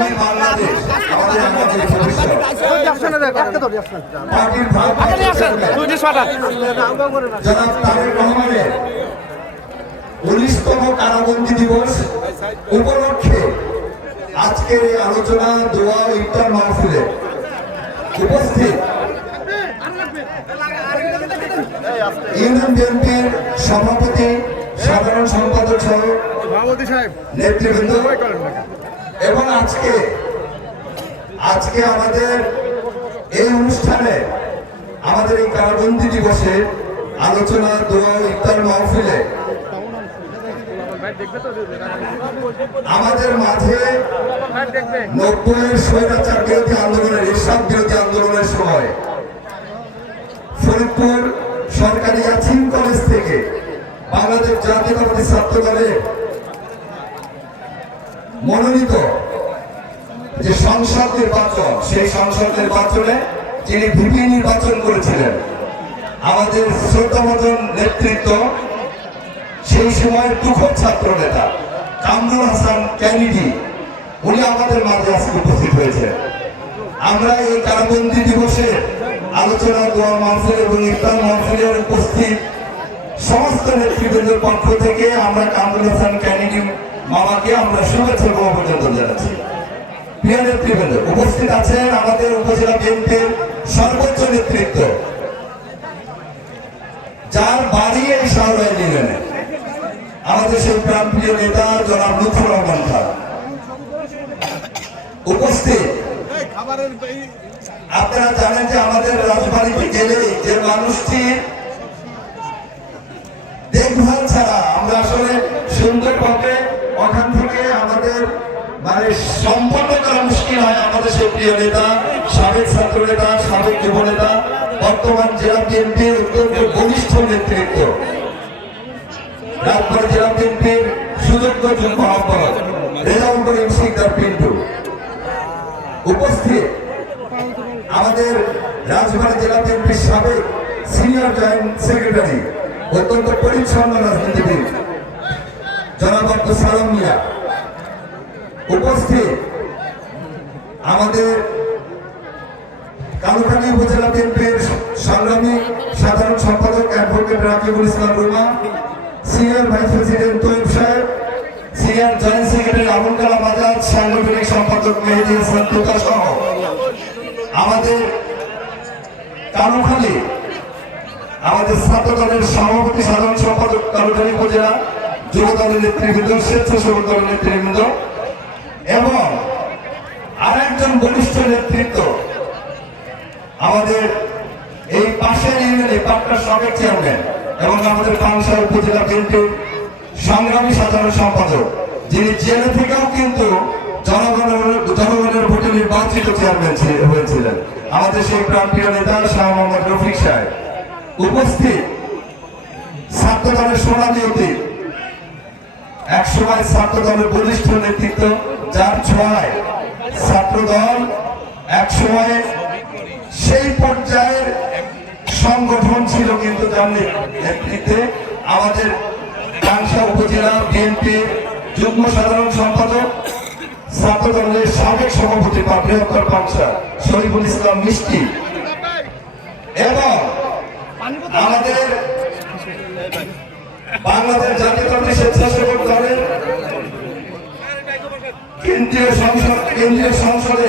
আগামী বাংলাদেশ আমাদের আমাদের ভবিষ্যৎ। পার্টির জনাব তারেক রহমানের 19তম কারাবন্দী দিবস উপলক্ষে আজকের এই আলোচনা দোয়া ও ইফতার মাহফিলে উপস্থিত ইউনিয়ন বিএনপির সভাপতি, সাধারণ সম্পাদক সহ নেতৃবৃন্দ এবং আজকে আমাদের এই অনুষ্ঠানে আমাদের এই কারাবন্দী দিবসে আলোচনা দোয়া ও ইফতার মাহফিলে আমাদের মাঝে 90-এর স্বৈরাচার বিরোধী আন্দোলনের, এরশাদ বিরোধী আন্দোলনের সময় ফরিদপুর সরকারি ইয়াছিন কলেজ থেকে বাংলাদেশ জাতীয়তাবাদী ছাত্র দলের মনোনীত যে সংসদ নির্বাচন, সেই সংসদ নির্বাচনে যিনি ভিপি নির্বাচন করেছিলেন আমাদের শ্রদ্ধাভাজন নেতৃত্ব, সেই সময়ের তুখোর ছাত্র নেতা কামরুল হাসান ক্যানিডি, উনি আমাদের মাঝে আজকে উপস্থিত হয়েছে। আমরা এই কারাবন্দী দিবসে আলোচনা দোয়া মাহফিল এবং ইফতার মাহফিলের উপস্থিত সমস্ত নেতৃবৃন্দের পক্ষ থেকে আমরা কামরুল হাসান ক্যানিডি মামাকে আমরা শুভেচ্ছা এবং অভিনন্দন জানাচ্ছি। প্রিয় নেতৃবৃন্দ, উপস্থিত আছেন আমাদের উপজেলা বিএনপির সর্বোচ্চ নেতৃত্ব, যার বাড়ি এই শাহরায় ইউনিয়নে, আমাদের সেই প্রাণপ্রিয় নেতা জনাব লুৎফর রহমান খান উপস্থিত। আপনারা জানেন যে আমাদের রাজবাড়িতে গেলে যে মানুষটির দেখভাল ছাড়া আমরা আসলে সুন্দরভাবে ওখান থেকে আমাদের মানে সম্পন্ন করা মুশকিল হয়। আমাদের সেই প্রিয় নেতা, সাবেক ছাত্র নেতা, সাবেক যুব নেতা, বর্তমান জেলা বিএনপির অত্যন্ত ঘনিষ্ঠ নেতৃত্ব, রাজবাড়ী জেলা বিএনপির সুযোগ্য যুগ্ম আহ্বায়ক রেজাউল করিম সিকদার পিন্টু উপস্থিত। আমাদের রাজবাড়ী জেলা বিএনপির সাবেক সিনিয়র জয়েন্ট সেক্রেটারি, অত্যন্ত পরিচ্ছন্ন রাজনীতিবিদ জনাব আব্দুল সালাম মিয়া উপস্থিত। আমাদের কালুখালী উপজেলা বিএনপির সংগ্রামী সাধারণ সম্পাদক অ্যাডভোকেট রাকিবুল ইসলাম রুমা, সিনিয়র ভাইস প্রেসিডেন্ট তৈব সাহেব, senior joint secretary Abul Kalam Azad, সাংগঠনিক সম্পাদক মেহেদী হাসান তুতা সহ আমাদের কালুখালী আমাদের ছাত্র দলের সভাপতি, সাধারণ সম্পাদক কালুখালী উপজেলা, যুব দলের নেতৃবৃন্দ, স্বেচ্ছাসেবক দলের নেতৃবৃন্দ এবং আরেকজন বরিষ্ঠ নেতৃত্ব আমাদের এই পাশের ইউনিয়নে পাটনার সাবেক চেয়ারম্যান এবং আমাদের পাংশা উপজেলা বিএনপির সংগ্রামী সাধারণ সম্পাদক, যিনি জেলে থেকেও কিন্তু জনগণের ভোটে নির্বাচিত চেয়ারম্যান হয়েছিলেন, আমাদের সেই প্রাণপ্রিয় নেতা শাহ মোহাম্মদ রফিক সাহেব উপস্থিত। ছাত্র দলের সোনালী অতীত, একসময় ছাত্র দলের বলিষ্ঠ নেতৃত্ব, যার ছোঁয়ায় ছাত্র দল একসময় সেই পর্যায়ের সংগঠন ছিল, কিন্তু যার নেতৃত্বে আমাদের পাংশা উপজেলা বিএনপির যুগ্ম সাধারণ সম্পাদক, ছাত্র দলের সাবেক সভাপতি বৃহত্তর পাংশা শরীফুল ইসলাম মিষ্টি এবং আমাদের বাংলাদেশ জাতীয়তাবাদী স্বেচ্ছাসেবক দলের কেন্দ্রীয় সংসদের